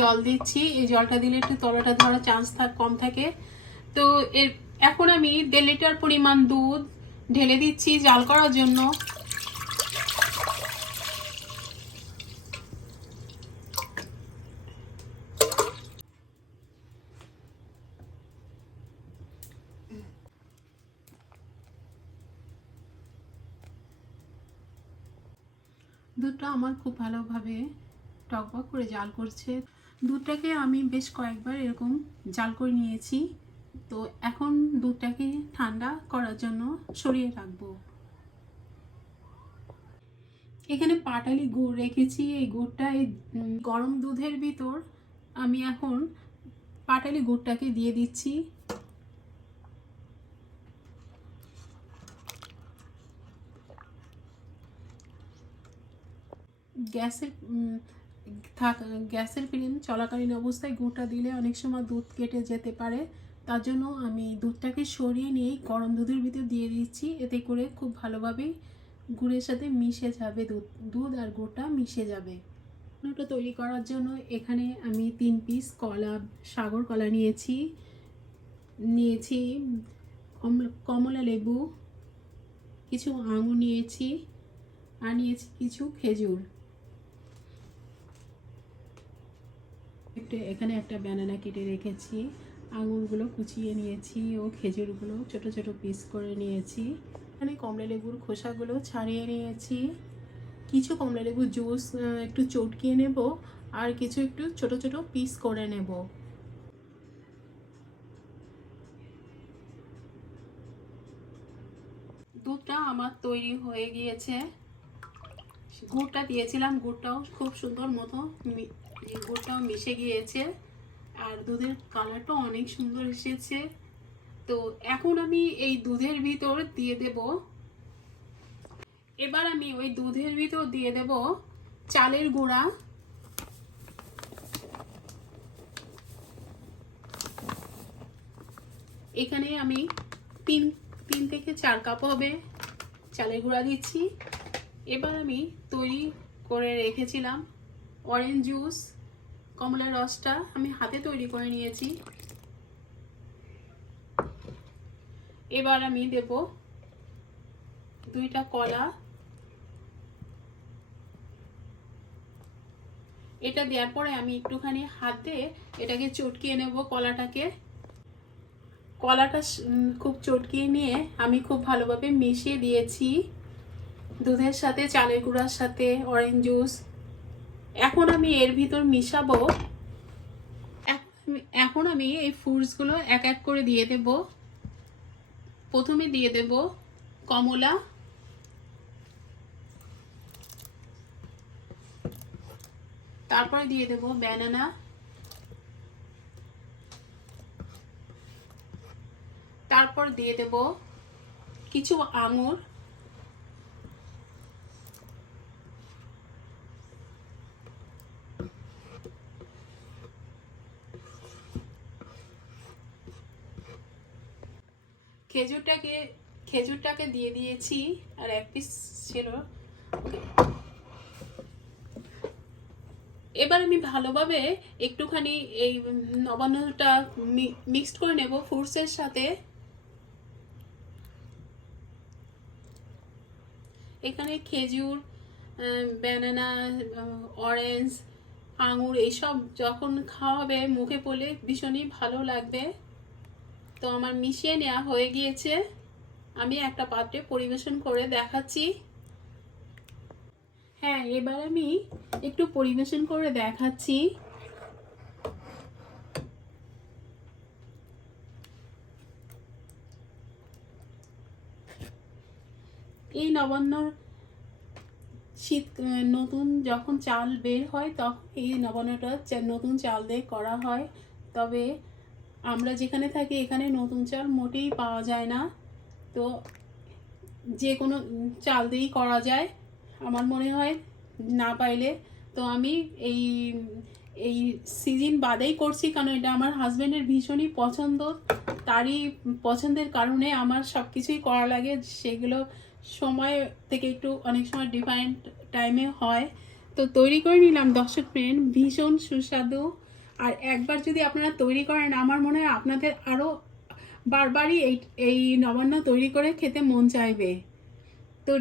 জল দিচ্ছি। এই জলটা দিলে একটু তলাটা ধরার চান্স থাক, কম থাকে। তো এর, এখন আমি দেড় লিটার পরিমাণ দুধ ঢেলে দিচ্ছি জাল করার জন্য। দুধটা আমার খুব ভালোভাবে টকবক করে জাল করছে। দুধটাকে আমি বেশ কয়েকবার এরকম জাল করে নিয়েছি। তো এখন দুধটাকে ঠান্ডা করার জন্য সরিয়ে রাখব। এখানে পাটালি গুড় রেখেছি। এই গুড়টা এই গরম দুধের ভিতর আমি এখন পাটালি গুড়টাকে দিয়ে দিচ্ছি। গ্যাসের থাক, গ্যাসের ফিল্ম চলাকালীন অবস্থায় গুড়টা দিলে অনেক সময় দুধ কেটে যেতে পারে। তার জন্য আমি দুধটাকে সরিয়ে নিয়ে গরম দুধের ভিতর দিয়ে দিচ্ছি। এতে করে খুব ভালোভাবেই গুড়ের সাথে মিশে যাবে দুধ। দুধ আর গুড়টা মিশে যাবে। ওটা তৈরি করার জন্য এখানে আমি তিন পিস কলা, সাগর কলা নিয়েছি। নিয়েছি কমলা লেবু, কিছু আঙুর নিয়েছি, আর নিয়েছি কিছু খেজুর। একটু এখানে একটা ব্যানানা কেটে রেখেছি, আঙুরগুলো কুচিয়ে নিয়েছি ও খেজুরগুলো ছোট ছোট পিস করে নিয়েছি। এখানে কমলা লেবুর খোসাগুলো ছাড়িয়ে নিয়েছি। কিছু কমলা লেবুর জুস একটু চটকিয়ে নেব আর কিছু একটু ছোট ছোট পিস করে নেব। দুধটা আমার তৈরি হয়ে গিয়েছে। গুড়টা দিয়েছিলাম, গুড়টাও খুব সুন্দর মতো এই গুড়টাও মিশে গিয়েছে। আর দুধের কালারটাও অনেক সুন্দর এসেছে। তো এখন আমি এই দুধের ভিতর দিয়ে দেব। এবার আমি ওই দুধের ভিতর দিয়ে দেব চালের গুঁড়া। এখানে আমি তিন তিন থেকে চার কাপ হবে চালের গুঁড়া দিচ্ছি। এবার আমি তৈরি করে রেখেছিলাম অরেঞ্জ জুস কমলার রসটা আমি হাতে তৈরি করে নিয়েছি। এবার আমি দেব দুইটা কলা। এটা দেওয়ার পরে আমি একটুখানি হাতে এটাকে চটকিয়ে নেব কলাটাকে। কলাটা খুব চটকিয়ে নিয়ে আমি খুব ভালোভাবে মিশিয়ে দিয়েছি। দুধের সাথে, চালের গুঁড়ার সাথে অরেঞ্জ জুস এখন আমি এর ভিতর মিশাবো। এখন আমি- এই ফ্রুটসগুলো এক এক করে দিয়ে দেব। প্রথমে দিয়ে দেব কমলা। তারপরে দিয়ে দেব ব্যানানা তারপর দিয়ে দেব কিছু আঙুর। খেজুরটাকে খেজুরটাকে দিয়ে দিয়েছি, আর এক পিস ছিল। এবার আমি ভালোভাবে একটুখানি এই নবান্নটা মিক্সড করে নেব ফ্রুটসের সাথে। এখানে খেজুর ব্যানানা অরেঞ্জ আঙুর, এইসব যখন খাওয়া হবে, মুখে পড়লে ভীষণই ভালো লাগবে। তো আমার মিশিয়ে নেওয়া হয়ে গিয়েছে। আমি একটা পাত্রে পরিবেশন করে দেখাচ্ছি। হ্যাঁ এবার আমি একটু পরিবেশন করে দেখাচ্ছি। এই নবান্ন শীত নতুন যখন চাল বের হয়, তখন এই নবান্নটা নতুন চাল দিয়ে করা হয়। তবে আমরা যেখানে থাকি, এখানে নতুন চাল মোটেই পাওয়া যায় না। তো যে কোনো চাল দিয়েই করা যায়, আমার মনে হয় না পাইলে। তো আমি এই এই সিজন বাদেই করছি, কারণ এটা আমার হাজব্যান্ডের ভীষণই পছন্দ। তারই পছন্দের কারণে আমার সব কিছুই করা লাগে। সেগুলো সময় থেকে একটু অনেক সময় ডিফারেন্ট টাইমে হয়। তো তৈরি করে নিলাম দর্শক ফ্রেন্ড ভীষণ সুস্বাদু। আর একবার যদি আপনারা তৈরি করেন, আমার মনে হয় আপনাদের আরও বারবারই এই এই নবান্ন তৈরি করে খেতে মন চাইবে। তো